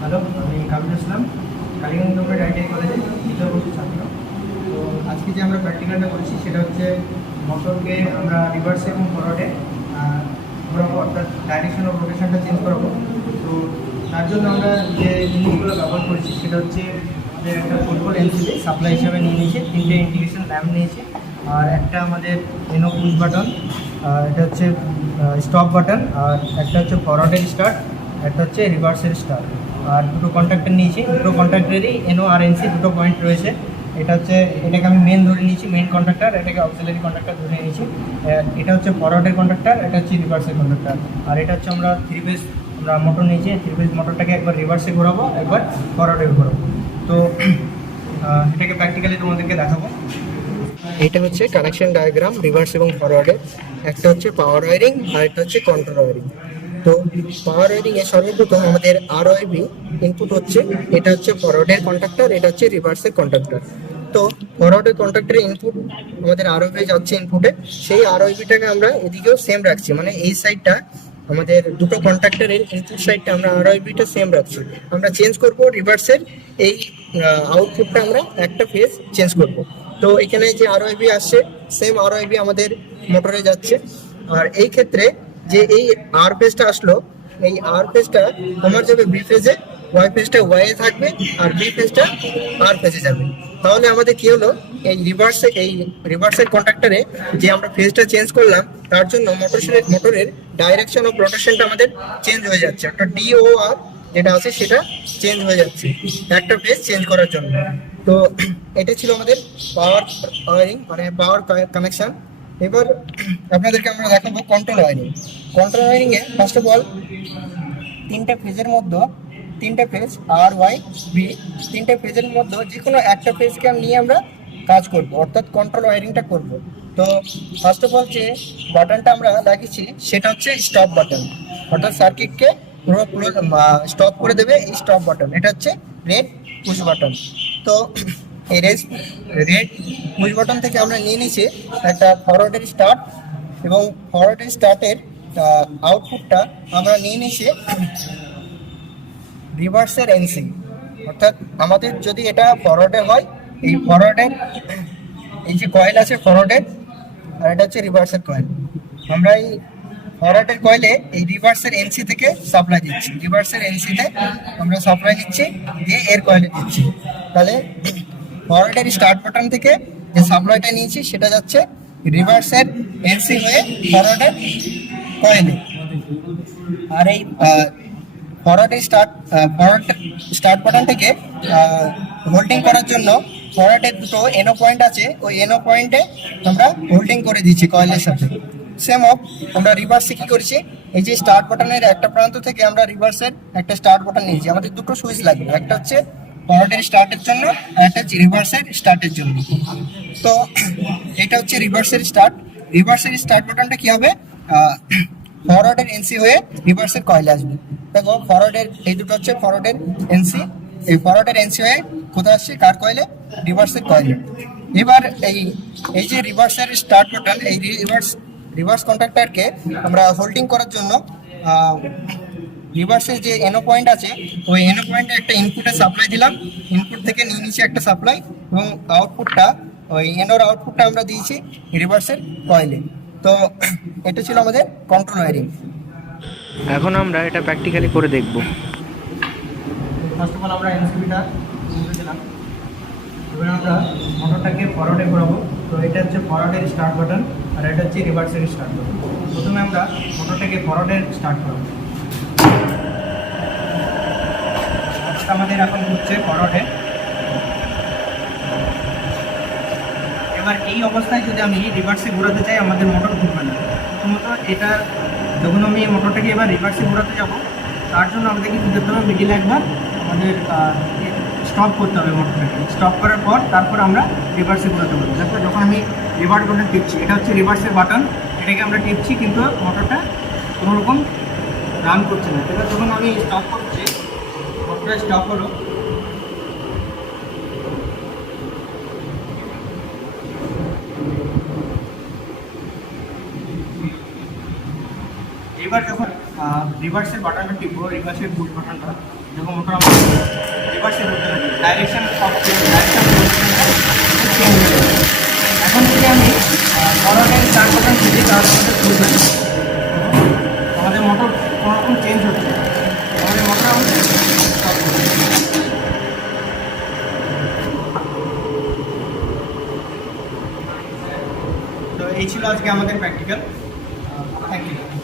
Hello, আমি কাবিল ইসলাম, Kaliganj government ITI কলেজে দ্বিতীয় বর্ষের ছাত্র। তো আজকে যে আমরা প্র্যাকটিক্যালটা করছি সেটা হচ্ছে মোটরকে আমরা রিভার্স এবং ফরওয়ার্ডে ঘোরাবো, অর্থাৎ ডাইরেকশন অফ রোটেশনটা চেঞ্জ করাবো। তো তার জন্য আমরা যে জিনিসগুলো ব্যবহার করছি সেটা হচ্ছে আমাদের একটা ফুটবল এলসিডি সাপ্লাই হিসাবে নিয়ে নিয়েছি, 3টে ইন্ডিকেশন ল্যাম্প নিয়েছি, আর একটা আমাদের এনো পুশ বাটন, এটা হচ্ছে স্টপ বাটন, আর একটা হচ্ছে ফরওয়ার্ডের স্টার্ট, একটা হচ্ছে রিভার্সের স্টার্ট, আর দুটো কন্ট্যাক্টর নিয়েছি। দুটো কন্ট্যাক্টরেরই এনও আর এনসি দুটো পয়েন্ট রয়েছে। এটাকে আমি মেন ধরে নিয়েছি, মেন কন্ট্যাক্টর, এটাকে অক্সিলারি কন্ট্যাক্টর ধরে নিয়েছি। এটা হচ্ছে ফরওয়ার্ডের কন্ট্যাক্টর, এটা হচ্ছে রিভার্সের কন্ট্যাক্টর, আর এটা হচ্ছে আমরা আমরা মোটর নিয়েছি। 3 ফেজ মোটরটাকে একবার রিভার্সে ঘোরাবো, একবার ফরওয়ার্ডে ঘোরাবো। তো এটাকে প্র্যাকটিক্যালি তোমাদেরকে দেখাবো। এটা হচ্ছে কানেকশন ডায়াগ্রাম রিভার্স এবং ফরওয়ার্ডের। একটা হচ্ছে পাওয়ার ওয়ারিং আর একটা হচ্ছে কন্ট্রোল ওয়ারিং। তো পাওয়ার ওয়ারিং এ সর্বপ্রথম আমাদের আরওআইবি ইনপুট হচ্ছে, এটা হচ্ছে ফরওয়ার্ডের কন্ট্যাক্টর, এটা হচ্ছে রিভার্সের কন্ট্যাক্টর। তো ফরওয়ার্ডের কন্ট্যাক্টরের ইনপুট আমাদের আরওআইবি যাচ্ছে ইনপুটে, সেই আরওআইবিটাকে আমরা এদিকেও সেম রাখছি, মানে এই সাইডটা আমাদের দুটো কন্ট্যাক্টরের ইনপুট সাইডটা আমরা আরওআইবিটা সেম রাখছি। আমরা চেঞ্জ করব রিভার্সের এই আউটপুটটা, আমরা একটা ফেজ চেঞ্জ করব। তো এখানে যে আরওআইবি আসছে, সেম আরওআইবি আমাদের মোটরে যাচ্ছে। আর এই ক্ষেত্রে যে এই আর ফেজটা আসলো, এই আর ফেজটা আমার যাবে বি ফেজে, ওয়াই ফেজটা ওয়াই এ থাকবে, আর বি ফেজটা আর ফেজে যাবে। তাহলে আমাদের কি হলো, এই রিভার্সের কন্ট্যাক্টরে যে আমরা ফেজটা চেঞ্জ করলাম, তার জন্য মোটরের ডাইরেকশন অফ রোটেশনটা আমাদের চেঞ্জ হয়ে যাচ্ছে, একটা ডিওআর যেটা আছে সেটা চেঞ্জ হয়ে যাচ্ছে একটা ফেজ চেঞ্জ করার জন্য। তো এটা ছিল আমাদের পাওয়ার ওয়ারিং, মানে পাওয়ার কানেকশন। এবার আপনাদেরকে আমরা দেখাবো কন্ট্রোল ওয়ারিং। কন্ট্রোল ওয়ারিং এ ফার্স্ট অফ অল তিনটে ফেজ আর ওয়াই বি, 3টে ফেজের মধ্যে যে কোনো একটা ফেজকে নিয়ে আমরা কাজ করব, অর্থাৎ কন্ট্রোল ওয়ারিংটা করব। তো ফার্স্ট অফ অল যে বাটনটা আমরা লাগিয়েছি সেটা হচ্ছে স্টপ বাটন, অর্থাৎ সার্কিটকে পুরো পুরো স্টপ করে দেবে এই স্টপ বাটন। এটা হচ্ছে রেড পুশ বাটন। তো এই রেড পুশ বাটন থেকে আমরা নিয়ে নিয়েছি একটা ফরওয়ার্ডের স্টার্ট, এবং ফরওয়ার্ডের স্টার্টের আউটপুটটা আমরা নিয়ে নিয়েছি রিভার্সের এনসি। অর্থাৎ আমাদের যদি এটা ফরওয়ার্ডে হয়, এই ফরওয়ার্ডের এই যে কয়েল আছে ফরওয়ার্ডের, আর এটা হচ্ছে রিভার্সের কয়েল। আমরা এই ফরওয়ার্ডের কয়েলে এই রিভার্সের এনসি থেকে সাপ্লাই দিচ্ছি, রিভার্সের এনসিতে আমরা সাপ্লাই দিচ্ছি, দিয়ে এর কয়েলে দিচ্ছি। তাহলে ফরওয়ার্ডের স্টার্ট বাটন থেকে যে সাপ্লাইটা নিয়েছি সেটা যাচ্ছে রিভার্সের এনসি হয়ে ফরওয়ার্ডের কয়েলে। আর এই ফরওয়ার্ড স্টার্ট বাটন থেকে হোল্ডিং করার জন্য ফরওয়ার্ডের দুটো এনো পয়েন্ট আছে, ওই এনো পয়েন্টে আমরা হোল্ডিং করে দিচ্ছি কয়েলের সাথে। সেম অফ আমরা রিভার্সে কি করেছি, এই যে স্টার্ট বাটনের একটা প্রান্ত থেকে আমরা রিভার্সের একটা স্টার্ট বাটন নিয়েছি। আমাদের দুটো সুইচ লাগবে, একটা হচ্ছে ফরওয়ার্ডের স্টার্টের জন্য আর একটা হচ্ছে রিভার্সের স্টার্টের জন্য। তো এটা হচ্ছে রিভার্সের স্টার্ট বাটনটা কি হবে, ফরওয়ার্ডের এনসি হয়ে রিভার্সের কয়েলে আসবে। দেখো ফরওয়ার্ডের এই দুটো হচ্ছে ফরওয়ার্ডের এনসি, এই ফরওয়ার্ডের এনসি হয়ে কোথায় আসছে, কার কয়েলে, রিভার্সের কয়েলে। এবার এই যে রিভার্সের স্টার্ট বাটন, এই রিভার্স কন্ট্যাক্টরকে আমরা হোল্ডিং করার জন্য রিভার্সের যে এনো পয়েন্ট আছে, ওই এনো পয়েন্টে একটা ইনপুটে সাপ্লাই দিলাম, ইনপুট থেকে নিয়ে নিচে একটা সাপ্লাই, এবং আউটপুটটা ওই এনোর আউটপুটটা আমরা দিয়েছি রিভার্সের কয়েলে। তো এটা ছিল আমাদের কন্ট্রোল ওয়ারিং। এখন আমরা এটা প্র্যাকটিক্যালি করে দেখব। ফার্স্ট অফ অল আমরা এনসিবিটা দিলাম, এবার আমরা মোটরটাকে ফরওয়ার্ডে ঘোরাবো। তো এটা হচ্ছে ফরওয়ার্ডের স্টার্ট বাটন, আর এটা হচ্ছে রিভার্সের স্টার্ট বাটন। প্রথমে আমরা মোটরটাকে ফরওয়ার্ডের স্টার্ট করব। আমাদের এখন হচ্ছে ফরওয়ার্ডে। এবার এই অবস্থায় যদি আমি রিভার্সে ঘোরাতে চাই, আমাদের মোটর ঘুরবে না। প্রথমত এটা যখন আমি এই মোটরটাকে এবার রিভার্সে ঘোরাতে যাব, তার জন্য আমাদেরকে কী করতে হবে, মিডিল একবার আমাদের স্টপ করতে হবে মোটরটাকে। স্টপ করার পর তারপর আমরা রিভার্সে ঘোরাতে পারবো। দেখো যখন আমি রিভার্স বাটন টিপছি, এটা হচ্ছে রিভার্সের বাটন, এটাকে আমরা টিপছি কিন্তু মোটরটা কোনোরকম রান করছে না। এবার যখন আমি স্টপ করছি, মোটরটা স্টপ হলো, এবার যখন রিভার্সের বাটনটা টিপবো, রিভার্সের বুট বাটনটা যখন মোটর আমরা রিভার্সে ঘুরতে থাকি ডাইরেকশন অফ ডাইরেকশন চেঞ্জ হয়ে যাবে। এখন যদি আমি ফরওয়ার্ডের স্টার্ট বাটন টিপি তাহলে আমাদের ঘুরবে না। আমাদের মোটর কোনো রকম চেঞ্জ হচ্ছে, আমাদের মোটর আমাদের stop করবে। তো এই ছিল আজকে আমাদের প্র্যাকটিক্যাল। Thank you.